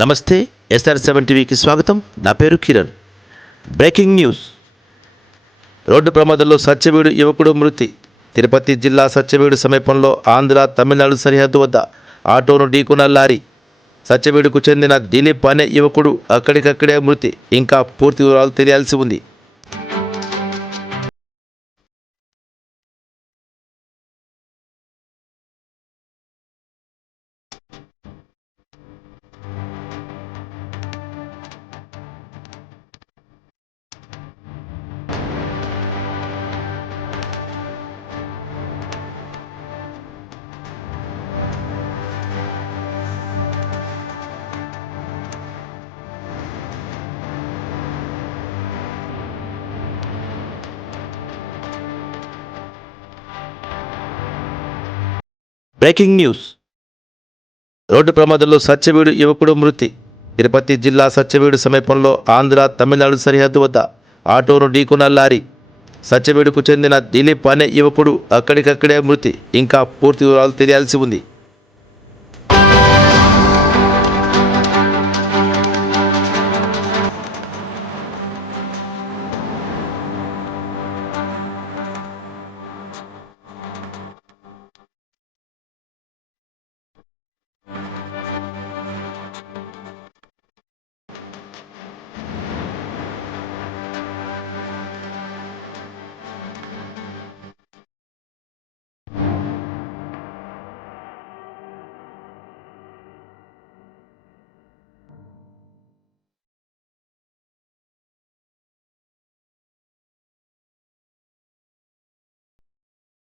నమస్తే. SR7 టీవీకి స్వాగతం. నా పేరు కిరణ్. Breaking news. రోడ్డు ప్రమాదంలో సత్యవేడు యువకుడు మృతి. తిరుపతి జిల్లా సత్యవేడు సమీపంలో ఆంధ్ర తమిళనాడు సరిహద్దు వద్ద ఆటోను ఢీకొన్న లారీ. సత్యవేడుకు చెందిన దిలీప్ అనే యువకుడు అక్కడికక్కడే మృతి. ఇంకా పూర్తి వివరాలు తెలియాల్సి ఉంది. Breaking news. రోడ్డు ప్రమాదంలో సత్యవేడు యువకుడు మృతి. తిరుపతి జిల్లా సత్యవేడు సమీపంలో ఆంధ్ర తమిళనాడు సరిహద్దు వద్ద ఆటోను ఢీకొన్న లారీ. సత్యవేడుకు చెందిన దిలీప్ అనే యువకుడు అక్కడికక్కడే మృతి. ఇంకా పూర్తి వివరాలు తెలియాల్సి ఉంది.